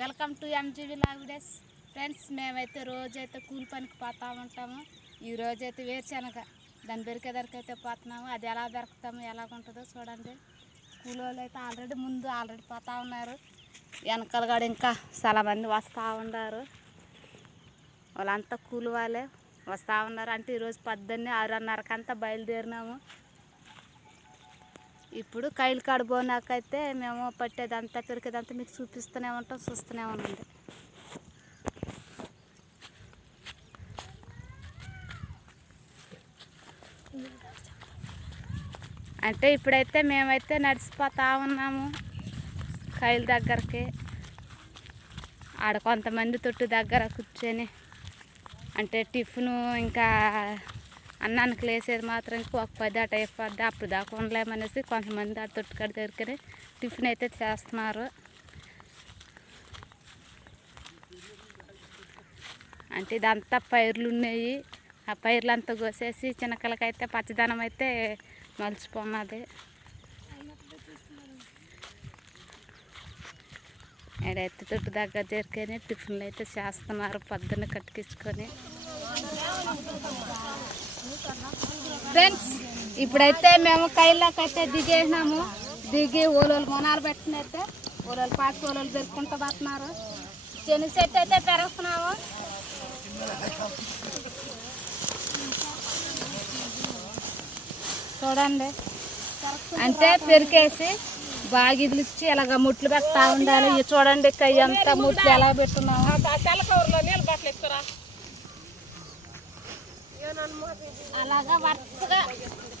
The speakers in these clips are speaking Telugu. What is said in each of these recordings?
వెల్కమ్ టు ఎంజీవి లాగ్డేస్ ఫ్రెండ్స్. మేమైతే రోజైతే కూలి పనికి పోతూ ఉంటాము. ఈ రోజైతే వేరుశనగ దాన్ని దొరికేదరికైతే పోతున్నాము. అది ఎలా దొరుకుతాము ఎలాగుంటుందో చూడండి. కూలి వాళ్ళు అయితే ఆల్రెడీ పోతూ ఉన్నారు. వెనకాల కూడా ఇంకా చాలా మంది వస్తూ ఉన్నారు. వాళ్ళంతా కూలి వాళ్ళే వస్తూ ఉన్నారు. అంటే ఈరోజు పొద్దున్నే 6:30కంతా బయలుదేరినాము. ఇప్పుడు కైలు కాడ పోనాకైతే మేము పట్టేదంతా పెరికేదంతా మీకు చూపిస్తూనే ఉంటాం, చూస్తూనే ఉండండి. అంటే ఇప్పుడైతే మేమైతే నడిచిపోతూ ఉన్నాము కైలు దగ్గరికి. ఆడ కొంతమంది తొట్టు దగ్గర కూర్చొని అంటే టిఫిను ఇంకా అన్నానికి లేసేది మాత్రం ఇంకో ఒక 10 అట అయిపోద్ది. అప్పుడు దాకా ఉండలేమనేసి కొంతమంది ఆ తొట్టుకాడ దగ్గర టిఫిన్ అయితే చేస్తున్నారు. అంటే ఇదంతా పైర్లు ఉన్నాయి. ఆ పైర్లంతా కోసేసి చిన్నకలకైతే పచ్చదనం అయితే మలిచిపోన్నది. ఏడైతే తొట్టు దగ్గర జరిగిన టిఫిన్లు అయితే చేస్తున్నారు పొద్దున్న కట్టుకించుకొని. ఫ్రెండ్స్ ఇప్పుడైతే మేము కైలాకైతే దిగేసినాము. దిగి ఓలోలు మొనాలు పెట్టినైతే ఓలోలు పాకి ఓలోలు పెరుక్కుంటూ పడుతున్నారు. చెని చెట్టు అయితే పెరుగుతున్నాము. చూడండి అంటే పెరికేసి బాగా ఇదిలిచ్చి ఇలాగ ముట్లు పెడతా ఉండాలి. ఇవి చూడండి కయ్య అంతా ముట్లు ఎలా పెట్టున్నాము. అలాగా వరుసగా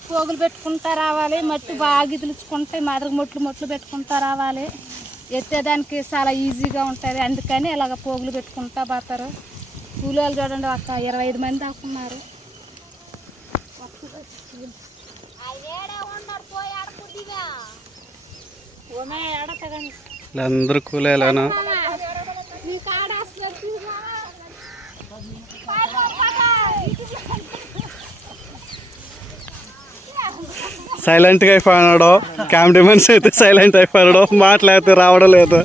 పోగులు పెట్టుకుంటా రావాలి. మట్టి బాగా ఇదిలించుకుంటే మాదిరి ముట్లు పెట్టుకుంటా రావాలి. ఎత్తేదానికి చాలా ఈజీగా ఉంటుంది. అందుకని ఇలాగ పోగులు పెట్టుకుంటా పోతారు. కూలీలు చూడండి ఒక 25 మంది దాకా ఉన్నారు. అందరూ కూలీలేనా? సైలెంట్గా అయిపోయినాడు. కెమెరామెన్స్ అయితే సైలెంట్ అయిపోయాడు. మాట్లాడితే రావడం లేదు.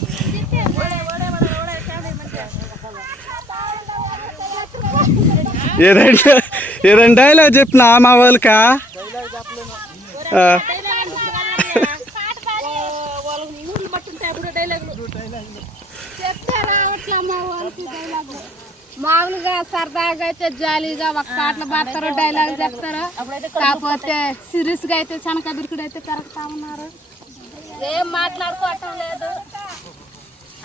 ఏదంటే డైలాగ్ చెప్పిన మా వాళ్ళకా మామూలుగా సరదాగా అయితే జాలీగా ఒక పాటలు పాడతారు, డైలాగ్ చెప్తారు. కాకపోతే సీరియస్గా అయితే శనకదురుకుడు అయితే పెరుగుతా ఉన్నారు. ఏం మాట్లాడుకోవటం లేదు.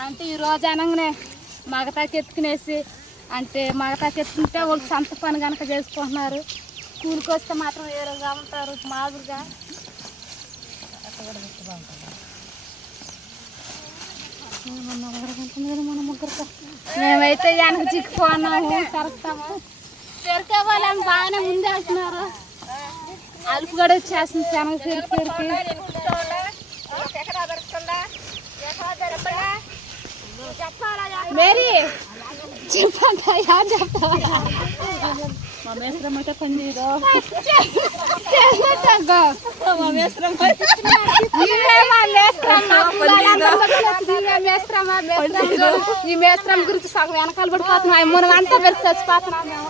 అంటే ఈ రోజు అనగానే మగతాకి ఎత్తుకునేసి అంటే మగతాకి ఎత్తుకుంటే వాళ్ళు సొంత పని కనుక చేసుకుంటున్నారు. కూలికి వస్తే మాత్రం వేరుగా ఉంటారు మామూలుగా. మేమైతే వెనక చిక్కుకున్నాము, కరెక్టాము. పెరికే వాళ్ళని బాగానే ముందే వెళ్తున్నారు. అలుపు కూడా వచ్చేస్తుంది శనగ పెరికి. మేరీ చెప్పండి యారు చెప్తావా? మా మేస్త్రం అయితే పని చేయదు. ఈ మేస్త్రం గురించి సగం వెనకాల పడిపోతున్నాం. 3 గంటలు పెరిగి చచ్చిపోతున్నాం మేము.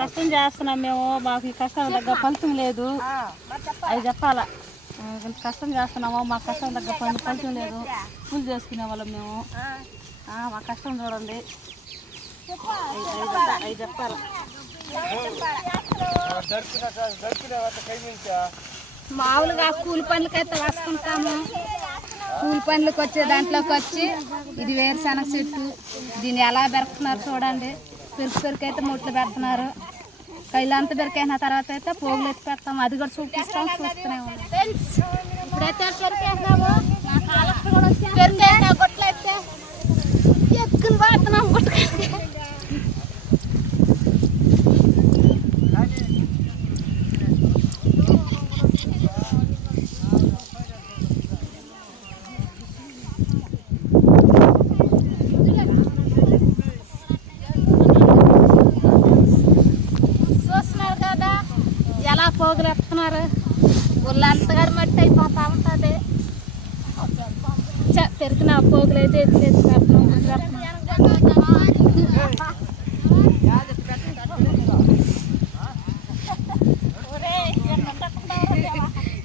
కష్టం చేస్తున్నాం మేము. మాకు ఈ కష్టం దగ్గర ఫలితం లేదు. అది చెప్పాలా. కష్టం చేస్తున్నాము, మా కష్టం దగ్గర ఫలితం లేదు. కూలి చేసుకునే వాళ్ళం మేము. మా కష్టం చూడండి. అవి చెప్పాలా. మామూలుగా కూలి పనులకైతే వస్తుంటాము. కూలి పనులకు వచ్చే దాంట్లోకి వచ్చి ఇది వేరుశనగ చెట్టు. దీన్ని ఎలా పెరుకుతున్నారు చూడండి. పెరుకు అయితే ముట్లు పెడుతున్నారు. కైలంతా పెరికైన తర్వాత అయితే పోగులు ఎత్తి పెడతాము. అది కూడా చూపిస్తాం, చూస్తూనే ఉన్నాం. ఇప్పుడైతే పెరికేసినాము. గొట్లు అయితే ఎత్తుకుని పోతున్నాం. పోగులు ఎత్తున్నారు. ఒళ్ళంతగా మట్టి అయిపోతా ఉంటుంది. పెరిగిన పోగులు అయితే ఎత్తి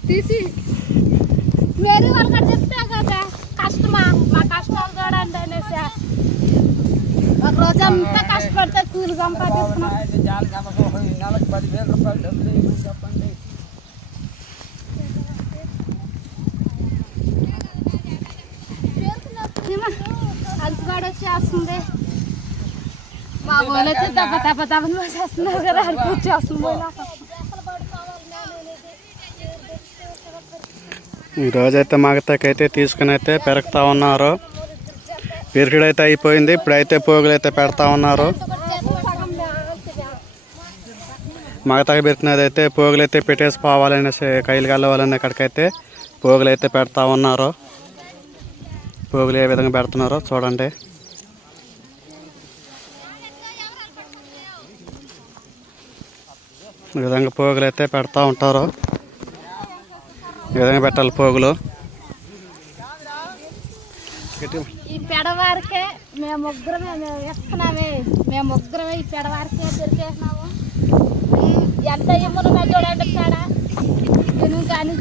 తీసి వేరే వాళ్ళకి చెప్తా కదా కష్టమా, మా కష్టాలు చూడండి అనేసి ఒక రోజు అంతా కష్టపడితే కూలి సంపాదిస్తున్నాం. అలసిపాడు వచ్చేస్తుంది. మా ఊళ్ళో వచ్చి దెబ్బ చేస్తున్నారు కదా, అలిపి వచ్చేస్తుంది. ఈరోజైతే మగతకైతే తీసుకుని అయితే పెరుగుతూ ఉన్నారు. పెరుగుడైతే అయిపోయింది. ఇప్పుడైతే పోగులు అయితే పెడతా ఉన్నారు. మగతక పెరిగినది అయితే పోగులు అయితే పెట్టేసి పోవాలనేసి కైలు కలవాలని అక్కడికైతే పోగులు అయితే పెడతా ఉన్నారు. పోగులు ఏ విధంగా పెడుతున్నారో చూడండి. ఈ విధంగా పోగులు అయితే పెడతా ఉంటారు. ఈ విధంగా పెట్టాలి పోగులు. ఈ పెడవారికే మేము ముగ్గురమే ఎత్తున్నామే, మేము ముగ్గురమే ఈ పెడవారికే దొరికేసినాము. ఎంత ఇమ్మున్నా చూడండి పేడ తిను కానీ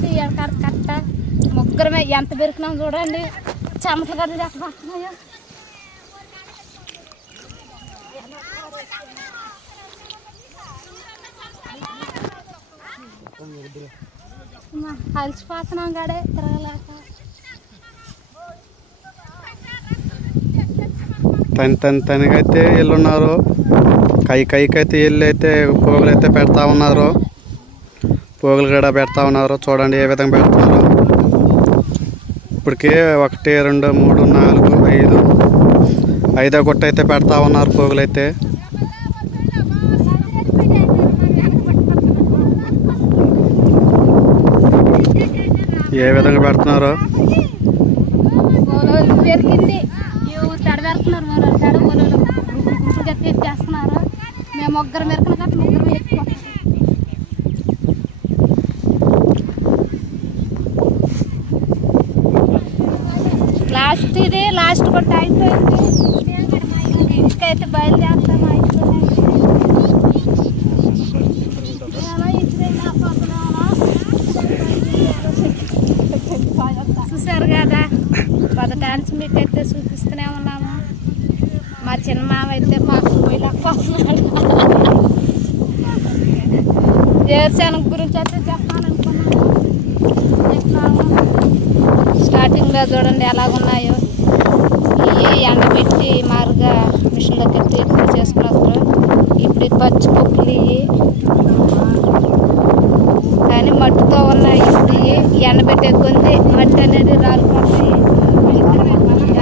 కట్ట ముగ్గురమే ఎంత పెరికినాం చూడండి. చెమటలు గడ్డలు ఎట్లా పడుతున్నాయో. అలసిపోతున్నాం కాడే తిరగలేక. తనకైతే వెళ్ళున్నారు. కైకైతే వెళ్ళి అయితే పోగులు అయితే పెడతా ఉన్నారు. పోగులు కూడా పెడతా ఉన్నారు. చూడండి ఏ విధంగా పెడుతున్నారు. ఇప్పటికే 1 2 3 4 5 5వ గుట్ట అయితే పెడతా ఉన్నారు పోగులు అయితే. ఏ విధంగా పెడుతున్నారు. పెరిగింది పెడబెడుతున్నారు. చేస్తున్నారు. మేము ముగ్గురు మెరకలు కట్టి ముగ్గురు ఎక్కువ లాస్ట్ ఇది లాస్ట్ కొట్ట అయిపోయింది. ఇంటికైతే బయలుదేరుతాం. చూసారు కదా, పదటాన్స్ మీకైతే చూపిస్తూనే ఉన్నాము. మా చిన్న మామ అయితే మాకు పోయిపోతున్నాడు. ఏరుశనగ గురించి అయితే చెప్పాలనుకున్నాము. స్టార్టింగ్లో చూడండి ఎలాగున్నాయో. ఇవి ఎండబెట్టి మారుగా మిషన్లో పెట్టి ఎక్కువ చేసుకుని వస్తారు. ఇప్పుడు పచ్చి పప్పులు ఇవి కానీ మట్టితో ఉన్నాయి. ఇప్పుడు ఎండబెట్టే కొంది మట్టి అనేది రాలిపోతాయి.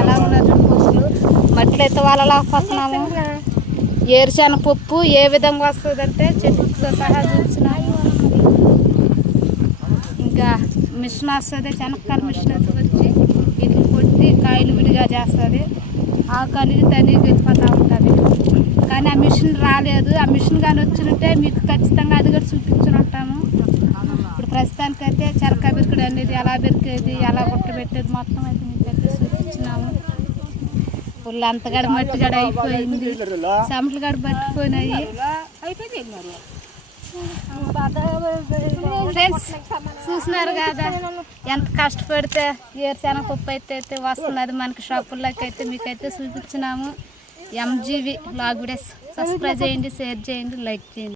ఎలా ఉన్నారు పప్పులు మట్టిలో అయితే వాళ్ళలాకపోతున్నాము. ఏరుశనగ పప్పు ఏ విధంగా వస్తుందంటే చెట్టుతో సహా చూసినాము. ఇంకా మిషన్ వస్తుంది, శనక్కాయల మిషన్ అయితే వచ్చి వీటిని కొట్టి కాయలు విడిగా చేస్తుంది. ఆ కలిగి తని వెళ్ళిపోతూ ఉంటుంది. కానీ ఆ మిషన్ రాలేదు. ఆ మిషన్ కానీ వచ్చినట్టే మీకు ఖచ్చితంగా అది కూడా చూపించుని ఉంటాము. ఇప్పుడు ప్రస్తుతానికైతే చెరకాయ బిరుకుడు అనేది ఎలా బిరికేది, ఎలా గుట్టబెట్టేది మొత్తం అయితే మీకైతే చూపించినాము. పుల్లు అంతగడ మట్టిగడ అయిపోయింది. చెమటలు గడ పట్టిపోయినాయి. ఫ్రెండ్స్ చూసినారు కదా ఎంత కష్టపడితే ఏరుశనగ పప్పు అయితే వస్తున్నది మనకి షాపుల్లోకి అయితే మీకైతే చూపించినాము. MGV లాగ్ వీడియోస్ సబ్స్క్రైబ్ చేయండి, షేర్ చేయండి, లైక్ చేయండి.